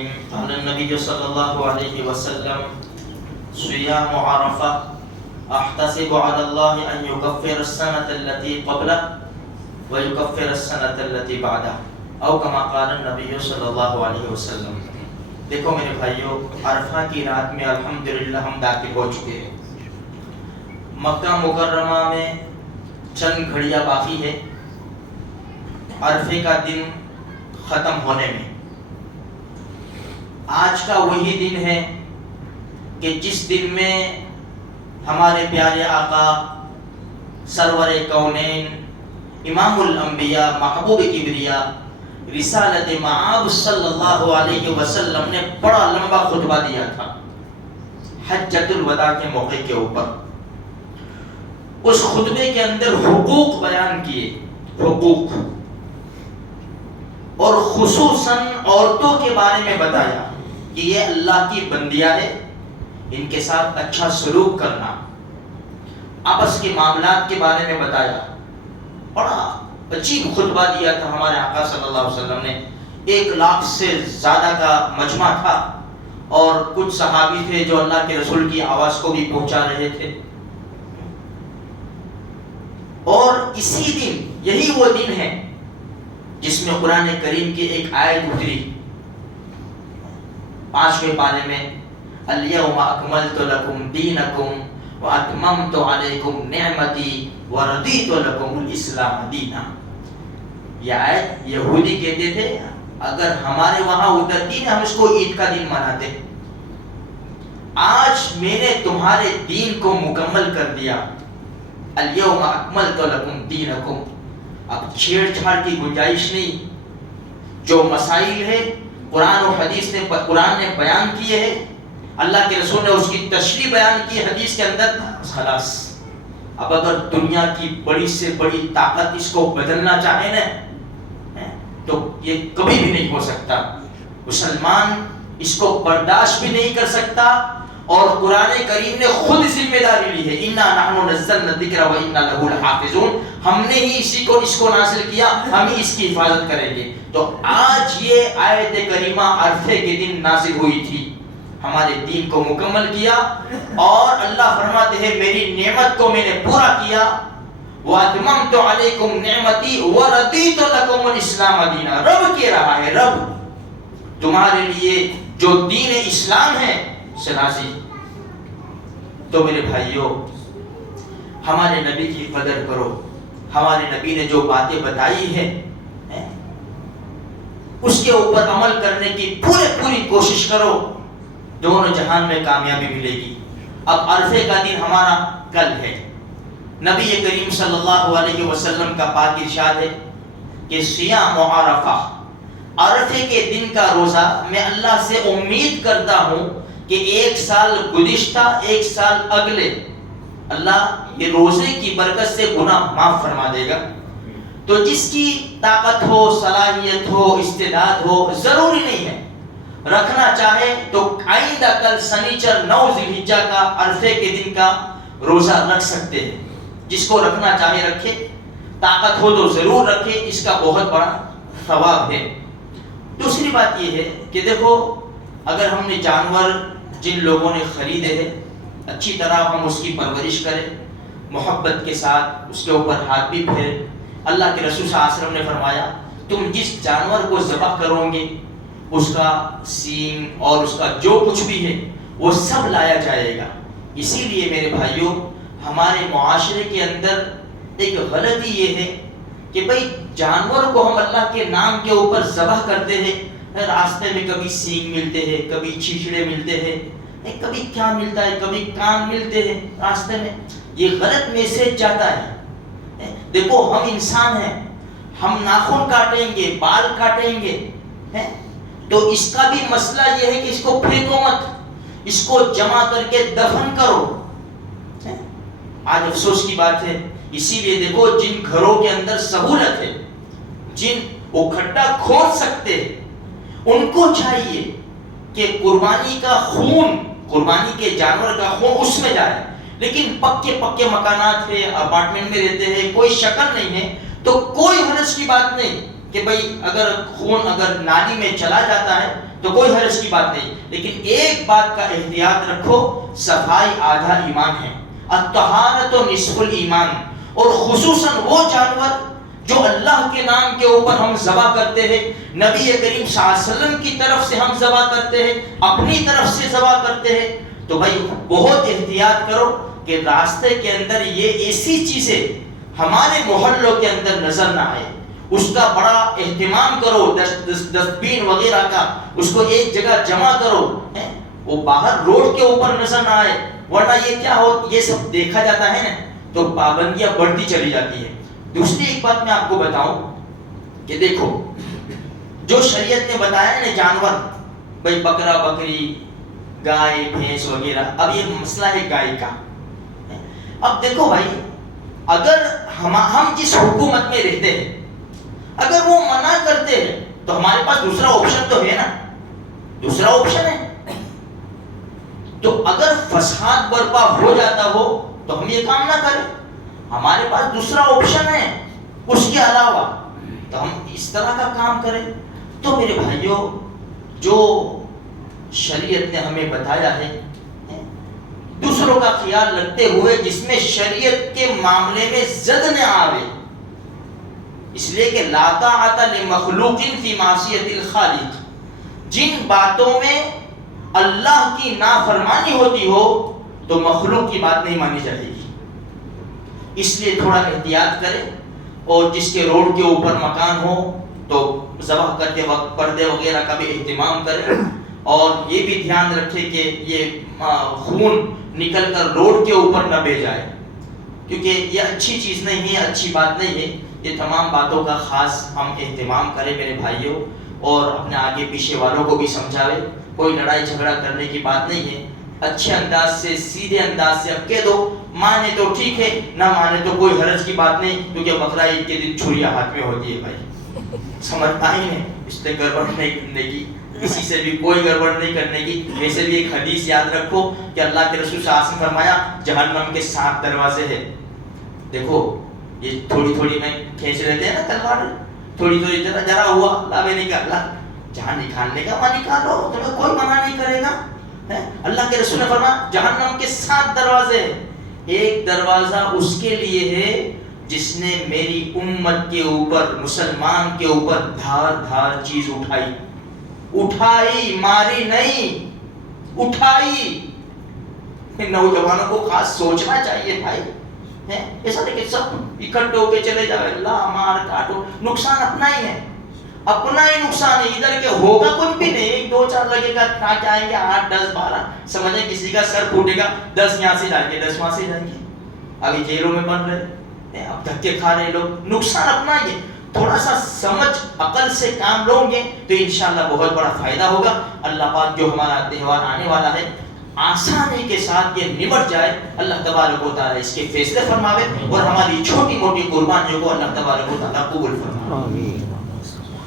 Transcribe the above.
الرجيم قال النبي صلى الله عليه وسلم صيام عرفة أحتسب على الله أن يكفر السنة التي قبله ويكفر السنة التي بعده أو كما قال النبي صلی اللہ علیہ وسلم۔ دیکھو میرے بھائیو، عرفہ کی رات میں الحمدللہ ہم داخل ہو چکے ہیں۔ مکہ مکرمہ میں چند گھڑیاں باقی ہے عرفے کا دن ختم ہونے میں۔ آج کا وہی دن ہے کہ جس دن میں ہمارے پیارے آقا سرور کونین امام الانبیاء محبوب کبریا رسالت مآب صلی اللہ علیہ وسلم نے بڑا لمبا خطبہ دیا تھا حجۃ الوداع کے موقع کے اوپر۔ اس خطبے کے اندر حقوق بیان کیے، حقوق، اور خصوصاً عورتوں کے بارے میں بتایا کہ یہ اللہ کی بندیاں ہیں، ان کے ساتھ اچھا سلوک کرنا، آپس کے معاملات کے بارے میں بتایا۔ بڑا عجیب خطبہ دیا تھا ہمارے آقا صلی اللہ علیہ وسلم نے۔ 1 لاکھ سے زیادہ کا مجمع تھا اور کچھ صحابی تھے جو اللہ کے رسول کی آواز کو بھی پہنچا رہے تھے۔ اور اسی دن، یہی وہ دن ہے جس میں قرآن کریم کی ایک آیت اتری 5ویں پارے میں، الیوم اکملت لکم دینکم واتممت علیکم نعمتی ورضیت لکم الاسلام دینا۔ یہ آیت یہودی کہتے تھے اگر ہمارے وہاں اترتی نا ہم اس کو عید کا دن مناتے۔ آج میں نے تمہارے دین کو مکمل کر دیا، الیوم اکملت لکم دینکم۔ اب چھیڑ چھاڑ کی گنجائش نہیں، جو مسائل ہے قرآن و حدیث نے، قرآن نے بیان کیے ہیں، اللہ کے رسول نے اس کی تشریح بیان کی حدیث کے اندر، خلاص۔ اب اگر دنیا کی بڑی سے بڑی طاقت اس کو بدلنا چاہے نا تو یہ کبھی بھی نہیں ہو سکتا۔ مسلمان اس کو برداشت بھی نہیں کر سکتا، اور قرآن کریم نے خود ذمہ داری لی ہے، اِنَّا نَحْنُ نَزَّلْنَا الذِّكْرَ وَإِنَّا لَهُ لَحَافِظُونَ۔ ہم نے ہی اسی کو اس کو نازل کیا، ہم ہی اس کی حفاظت کریں گے۔ تو آج یہ آیت کریمہ عرفے کے دن نازل ہوئی تھی، ہمارے دین کو مکمل کیا، اور اللہ فرماتے ہیں میری نعمت کو میں نے پورا کیا، وَأَتْمَمْتُ عَلَيْكُمْ نِعْمَتِي وَرَضِيتُ لَكُمُ الْإِسْلَامَ دِينًا۔ رب کہہ رہا ہے، رب تمہارے لیے جو دین اسلام ہے سے راضی۔ تو میرے بھائیوں، ہمارے نبی کی قدر کرو، ہمارے نبی نے جو باتیں بتائی ہیں اس کے اوپر عمل کرنے کی پوری کوشش کرو، دونوں جہان میں کامیابی ملے گی۔ اب عرفے کا دن ہمارا کل ہے۔ نبی کریم صلی اللہ علیہ وسلم کا پاک ارشاد ہے کہ صیام عرفہ، عرفے کے دن کا روزہ، میں اللہ سے امید کرتا ہوں کہ 1 سال گزشتہ 1 سال اگلے اللہ یہ روزے کی برکت سے گناہ معاف فرما دے گا۔ تو جس کی طاقت ہو، صلاحیت ہو، استعداد ہو، ضروری نہیں ہے، رکھنا چاہے تو آئندہ کل سنیچر 9 ذی الحجہ کا عرفے کے دن کا روزہ رکھ سکتے ہیں۔ جس کو رکھنا چاہے رکھے، طاقت ہو تو ضرور رکھے، اس کا بہت بڑا ثواب ہے۔ دوسری بات یہ ہے کہ دیکھو، اگر ہم نے جانور جن لوگوں نے خریدے ہیں اچھی طرح ہم اس کی پرورش کریں، محبت کے ساتھ اس کے اوپر ہاتھ بھی پھیریں۔ اللہ کے رسول صلی اللہ علیہ وسلم نے فرمایا تم جس جانور کو ذبح کرو گے اس کا سینگ اور اس کا جو کچھ بھی ہے وہ سب لایا جائے گا۔ اسی لیے میرے بھائیوں، ہمارے معاشرے کے اندر ایک غلطی یہ ہے کہ بھئی جانور کو ہم اللہ کے نام کے اوپر ذبح کرتے ہیں، راستے میں کبھی سینگ ملتے ہیں، کبھی چھیچڑے ملتے ہیں، کبھی کیا ملتا ہے، کبھی کان ملتے ہیں راستے میں۔ یہ غلط میسج جاتا ہے۔ دیکھو ہم انسان ہیں، ہم ناخن کاٹیں گے، بال کاٹیں گے، تو اس کا بھی مسئلہ یہ ہے کہ اس کو پھینکو مت، اس کو جمع کر کے دفن کرو۔ آج افسوس کی بات ہے، اسی لیے دیکھو جن گھروں کے اندر سہولت ہے، جن وہ کھڈا کھود سکتے ہیں، ان کو چاہیے کہ قربانی کا خون، قربانی کے جانور کا خون اس میں جائے۔ لیکن پکے مکانات ہے، اپارٹمنٹ میں رہتے ہیں، کوئی شکل نہیں ہے، تو کوئی حرج کی بات نہیں کہ بھئی اگر خون اگر نالی میں چلا جاتا ہے تو کوئی حرج کی بات نہیں، لیکن ایک بات کا احتیاط رکھو، صفائی آدھا ایمان ہے، الطہارۃ نصف الایمان، اور خصوصاً وہ جانور جو اللہ کے نام کے اوپر ہم ذبح کرتے ہیں، نبی کریم صلی اللہ علیہ وسلم کی طرف سے ہم ذبح کرتے ہیں، اپنی طرف سے ذبح کرتے ہیں، تو بھائی بہت احتیاط کرو کہ راستے کے اندر یہ ایسی چیزیں ہمارے محلوں کے اندر نظر نہ آئے، اس کا بڑا اہتمام کرو، ڈسٹ بین وغیرہ کا اس کو ایک جگہ جمع کرو، وہ باہر روڈ کے اوپر نظر نہ آئے، ورنہ یہ کیا ہو، یہ سب دیکھا جاتا ہے نا تو پابندیاں بڑھتی چلی جاتی ہے۔ دوسری ایک بات میں آپ کو بتاؤں کہ دیکھو جو شریعت نے بتایا نا جانور، بھائی بکرا بکری گائے بھینس وغیرہ، اب یہ مسئلہ ہے گائے کا۔ اب دیکھو بھائی اگر ہم جس حکومت میں رہتے ہیں اگر وہ منع کرتے ہیں تو ہمارے پاس دوسرا آپشن تو ہے نا، دوسرا آپشن ہے، تو اگر فساد برپا ہو جاتا ہو تو ہم یہ کام نہ کریں، ہمارے پاس دوسرا آپشن ہے اس کے علاوہ، تو ہم اس طرح کا کام کریں۔ تو میرے بھائیوں جو شریعت نے ہمیں بتایا ہے دوسروں کا خیال رکھتے ہوئے، جس میں شریعت کے معاملے میں زد نہ آوے، اس لیے کہ لا طاعۃ لمخلوق فی معصیۃ الخالق، جن باتوں میں اللہ کی نافرمانی ہوتی ہو تو مخلوق کی بات نہیں مانی جائے گی، اس لیے تھوڑا احتیاط کریں، اور جس کے روڈ کے اوپر مکان ہو تو ذبح کرتے وقت پردے وغیرہ کا بھی اہتمام کریں، اور یہ بھی دھیان رکھیں کہ یہ خون نکل کر روڈ کے اوپر نہ بہہ جائے، کیونکہ یہ اچھی چیز نہیں ہے، اچھی بات نہیں ہے۔ یہ تمام باتوں کا خاص ہم اہتمام کریں میرے بھائیوں، اور اپنے آگے پیچھے والوں کو بھی سمجھاوے، کوئی لڑائی جھگڑا کرنے کی بات نہیں ہے، اچھے انداز سے سیدھے انداز سے اب کہہ دو، مانے تو ٹھیک ہے، نہ مانے تو کوئی حرج کی بات نہیں، کیونکہ بقرہ عید کے دن چھریاں ہاتھ میں ہوتی ہے بھائی، سمجھتا ہی ہے، اس نے گڑبڑ نہیں کرنے کی، کسی سے بھی کوئی گڑبڑ نہیں کرنے کی۔ ویسے بھی ایک حدیث یاد رکھو کہ اللہ کے رسول صلی اللہ علیہ وسلم فرمایا جہنم کے 7 دروازے ہیں، دیکھو یہ تھوڑی تھوڑی میں کھینچ لیتے ہیں نا تلوار، تھوڑی تھوڑی ذرا ہوا لا میں نکالا، جہاں نکالنے کا وہاں نکالو، تمہیں کوئی منع نہیں کرے گا۔ اللہ کے رسول نے فرمایا جہنم کے 7 دروازے ہیں، ایک دروازہ اس کے لیے ہے جس نے میری امت کے اوپر، مسلمان کے اوپر دھار دھار چیز اٹھائی، ماری نہیں، اٹھائی۔ نوجوانوں کو خاص سوچنا چاہیے بھائی، ایسا نہیں کہ سب اکٹھے ہو کے چلے جاؤ، اللہ مار کاٹو، نقصان اپنا ہی ہے، اپنا ہی نقصان ہے، ادھر کے ہوگا کچھ بھی نہیں، 1 2 4 لگے گا، کھا کے آئیں گے 8 10 12، سمجھیں کسی کا سر پھوٹے گا 10 یہاں سے جائیں گے 10 وہاں سے جائیں گے، ابھی جیلوں میں بن رہے، اب دھکے کھا رہے لوگ، نقصان اپنا ہی ہے۔ تھوڑا سا سمجھ عقل سے کام لو گے تو انشاءاللہ بہت بڑا فائدہ ہوگا۔ اللہ پاک جو ہمارا تہوار آنے والا ہے آسانی کے ساتھ یہ نمٹ جائے، اللہ تبارک و تعالیٰ اس کے فیصلے فرماوے، اور ہماری چھوٹی موٹی قربانیوں کو اللہ تبارک و تعالیٰ قبول فرمائے۔